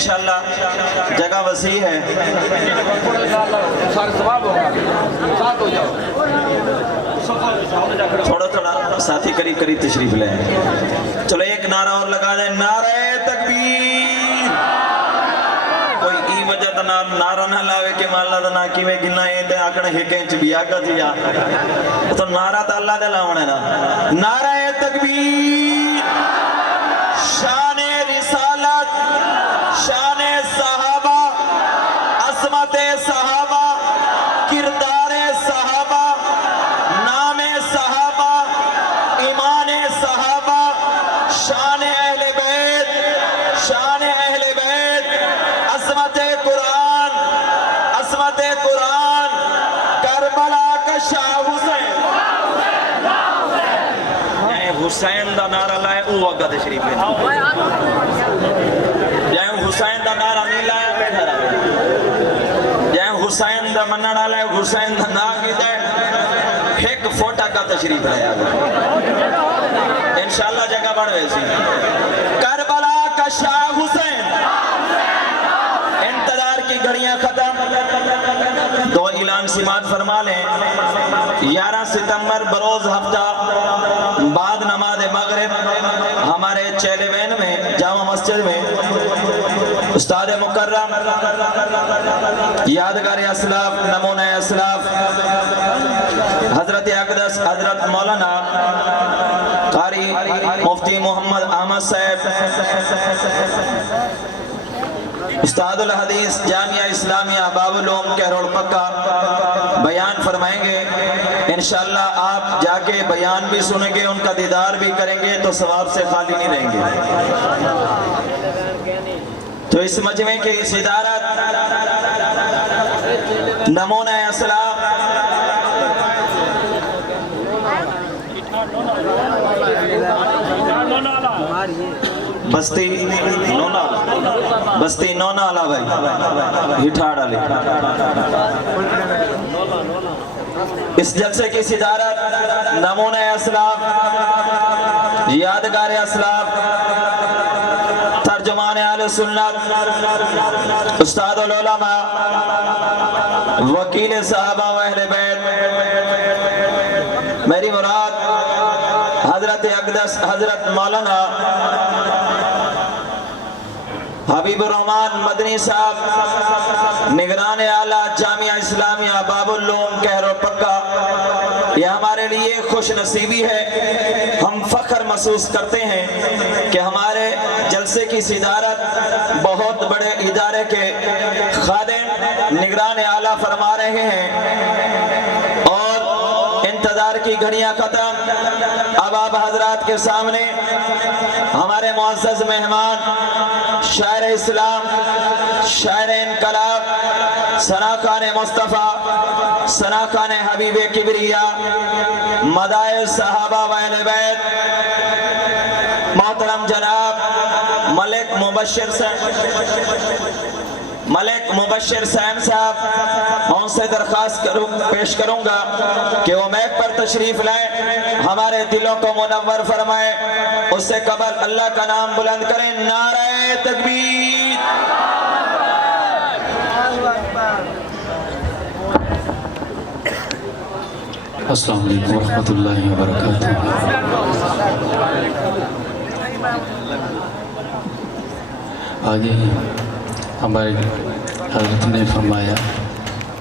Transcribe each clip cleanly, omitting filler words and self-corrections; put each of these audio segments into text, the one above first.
इंशाल्लाह जगह वसी है। थोड़ा थोड़ा साथी करीब करीब तशरीफ ले। चलो एक नारा और लगा दें, नारे तकबीर। कोई ई वजह तो नारा ना लावे के मान ला ना कि मैं गिना ये ते आकड़े हिके इंच भी आगा थी या तो नारा तो अल्लाह दे लावणे ना। नारा तकबीर, शान रिसालत, शान सहाबा, अज़मत सहाबा, किरदार सहाबा, नाम सहाबा, ईमान सहाबा, शान अहले बैत, शान अहले बैत, अज़मत कुरान, अज़मत कुरान, करबला का शाह हुसैन। हुसैन दा नारा लाए वो अगा दे शरीफ है। जय हुसैन दा नारा नहीं लाया बैठा रहा। जय हुसैन दा मन्ना डाला हुसैन दा ना की दे एक फोटा का तशरीफ है। इंशाल्लाह जगह बढ़ वैसी। करबला का शाह हुसैन, इंतजार की घड़ियां खत्म। दो ऐलान सिमात फरमा लें। 11 सितंबर बरोज हफ्ता बाद नमाज मगरिब हमारे चेलेवैन में जामा मस्जिद में उस्ताद मुकर्रम यादगार असलाफ नमूना असलाफ हजरत अक़दस हजरत मौलाना कारी मुफ्ती मोहम्मद अहमद साहब उस्तादुल हदीस जामिया इस्लामिया बाबुल-उलूम कहरोड़ पक्का बयान फरमाएंगे। इंशाअल्लाह आप जाके बयान भी सुनेंगे, उनका दीदार भी करेंगे तो सवाब से खाली नहीं रहेंगे। तो इस मजमे की सिदारत नमूना असलाफ बस्ती नौनाला भाई हिठाड़ वाले इस जलसे की सिदारत नमूना असलाफ, यादगार असलाफ, तर्जुमान आले सुन्नत, उस्तादुल उलमा, वकील साहबा व अहले बैत, मेरी मुराद हजरत अक़दस हजरत मौलाना हबीबुर रहमान मदनी साहब निगरान आला जामिया इस्लामिया बाबुल-उलूम कहरोड़ पक्का। ये हमारे लिए खुश नसीबी है। हम फख्र महसूस करते हैं कि हमारे जलसे की सिदारत बहुत बड़े इदारे के खादिम निगरान आला फरमा रहे हैं और इंतजार की घड़ियां खत्म। अब आप हजरात के सामने हमारे मुअज़्ज़ज़ मेहमान शायर इस्लाम, शायर इनकलाब, सनाखान मुस्तफ़ा, सनाखान हबीब किबरिया, मदाए सहाबा व अहले बैत, मोहतरम जनाब मलिक मुबश्शिर सैम साहब, उनसे दरख्वास्त पेश करूंगा कि वो मैक पर तशरीफ लाए, हमारे दिलों को मुनव्वर फरमाए। उससे कबल अल्लाह का नाम बुलंद करें। नारे तकबीर। अस्सलामु अलैकुम रहमतुल्लाहि व बरकातुहू। आगे हमारे हज़रत ने फरमाया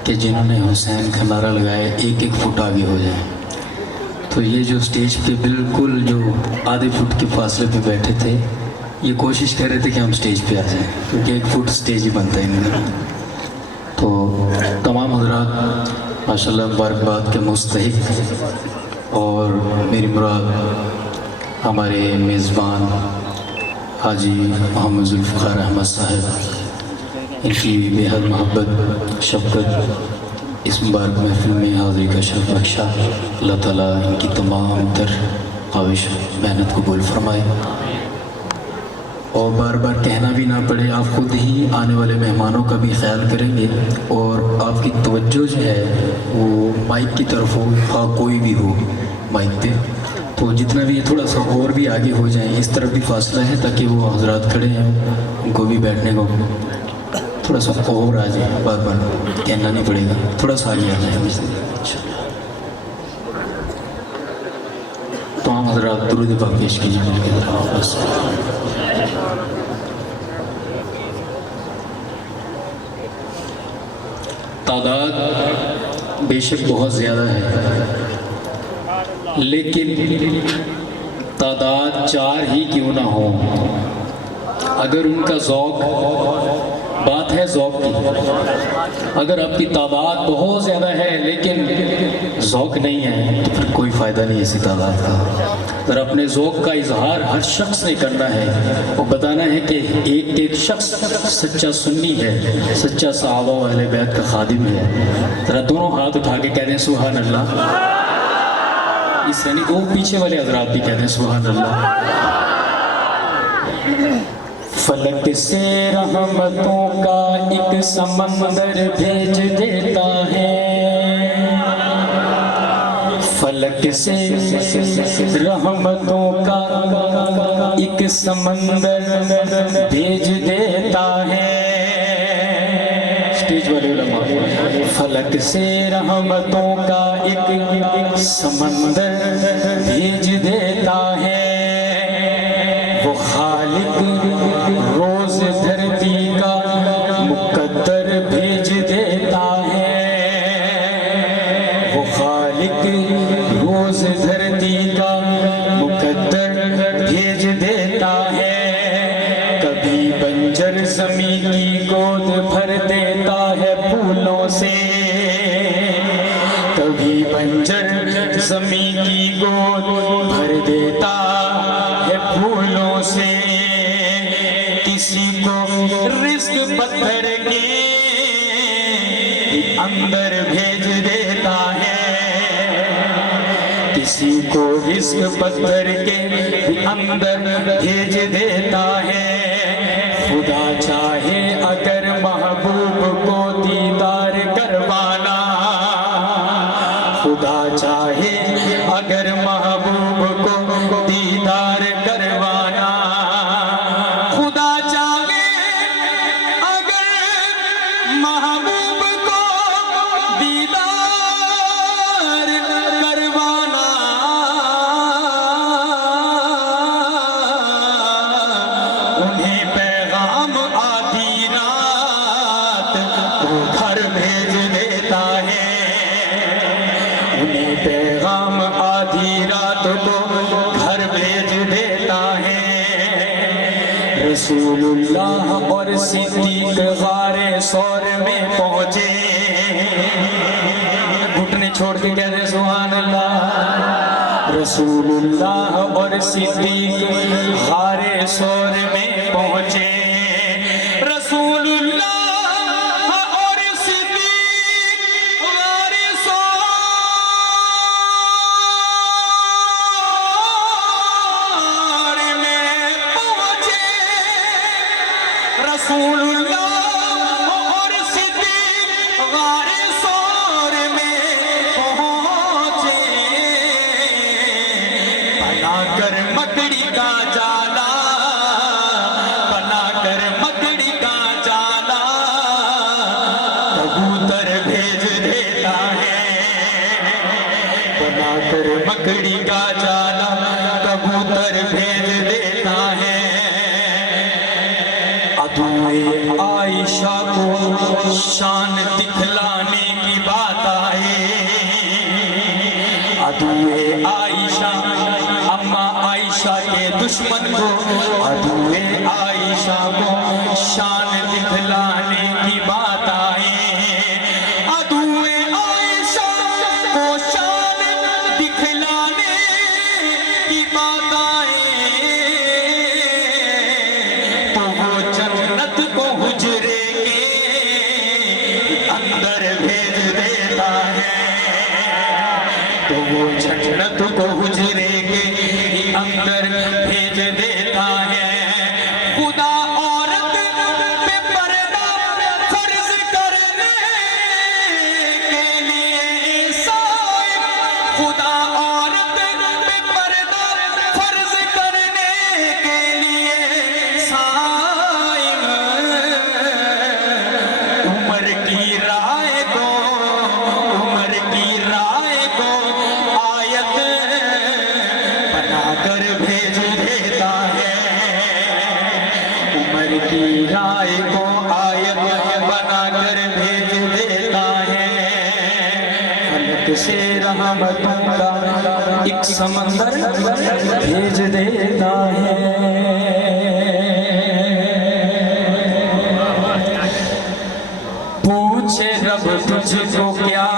कि जिन्होंने हुसैन का नारा लगाया एक एक फुट आगे हो जाए। तो ये जो स्टेज पे बिल्कुल जो आधे फुट के फासले पे बैठे थे, ये कोशिश कर रहे थे कि हम स्टेज पे आ जाएं, क्योंकि 1 फुट स्टेज ही बनता है इन्हें। तो तमाम हज़रात माशाल्लाह मुबारकबाद के मुस्तहिक और मेरी मुराद हमारे मेज़बान हाजी मोहम्मद ज़ुल्फ़िकार अहमद साहब, इनकी बेहद मोहब्बत शफ़क़त इस मुबारक महफिल में हाज़िरी का शर्फ बख्शा। अल्लाह ताला इनकी तमाम तर ख्वाहिश मेहनत कबूल फरमाए और बार बार कहना भी ना पड़े, आप खुद ही आने वाले मेहमानों का भी ख्याल करेंगे और आपकी तवज्जो जो है वो माइक की तरफ हो, हाँ कोई भी हो माइक पे, तो जितना भी थोड़ा सा और भी आगे हो जाए, इस तरफ भी फासला है ताकि वो हजरात खड़े हैं उनको भी बैठने को थोड़ा सा और आ जाए, बार बार कहना नहीं पड़ेगा, थोड़ा सा आगे आ जाए। तो हम हजरात दुरूद पाक पेश कीजिए मेरे की तरफ बस। तादाद बेशक बहुत ज़्यादा है, लेकिन तादाद 4 ही क्यों ना हो, अगर उनका ज़ौक़, बात है ज़ौक़ की, अगर आपकी तादाद बहुत ज़्यादा है लेकिन ज़ौक़ नहीं है तो फिर कोई फ़ायदा नहीं ऐसी तादाद का। अगर अपने ज़ौक़ का इजहार हर शख्स ने करना है और बताना है कि एक एक शख्स सच्चा सुन्नी है, सच्चा सहाबा व अहले बैत का खादिम है, ज़रा दोनों हाथ उठा के कह दें सुभान अल्लाह। इस यानी वो पीछे वाले हज़रात भी कह दें सुभान अल्लाह। फलक से रहमतों का एक समंदर भेज देता है, फलक से रहमतों का एक समंदर भेज देता है। स्टेज वाले उलमा, फलक से रहमतों का एक समंदर भेज देता है, वो खालिक रोज धरती का मुकद्दर भेज देता है, वो खालिक रोज धरती का मुकद्दर भेज देता है। कभी बंजर ज़मीन की गोद भर देता है फूलों से, कभी बंजर ज़मीन की गोद भर देता है फूलों से। किसी को रिज़्क़ पत्थर के अंदर भेज देता है, किसी को रिज़्क़ पत्थर के अंदर भेज देता है। खुदा चाहे अगर महबूब को दीदार करवाना, खुदा चाहे अगर महबूब को दीदार करवाना, खुदा चाहे अगर महबूब को दीदार करवाना, उन्हें पैगाम आधी रात को घर भेज देता है, उन्हें पैगाम आधी रात को घर भेज देता है। रसूलुल्लाह और सिद्दीक़ गारे सौर में पहुंचे, घुटने छोड़ के कह रहे सुभान अल्लाह। रसूलुल्लाह और सिद्दीक़ गारे सौर में पहुंचे, रसूलुल्लाह और सिद्दीक़ गारे सौर में पहुंचे, रसूलुल्लाह और सिद्दीक़ गारे सौर में पहुंचे। बनाकर मकड़ी का जाला, बनाकर मकड़ी का जाला कबूतर भेज देता है, बनाकर मकड़ी का जाला कबूतर भेज देता है। अदुए आयशा को शान दिखलाने की बात आए, अदुए आयशा अम्मा आयशा के दुश्मन को, अदुए आयशा को शान दिखलाने की बात आए, अदुए आयशा को शान दिखलाने की बात आए, तो वो जन्नत को हुजरे के अंदर भेज देता है, तो वो जन्नत को हुजरे के अंदर भेज देता है। खुदा औरत पे पर्दा कर भेज देता है, उम्र की राय को आयत बना कर भेज देता है, फलक से रहमतों का एक समंदर भेज देता है। पूछे रब तुझको क्या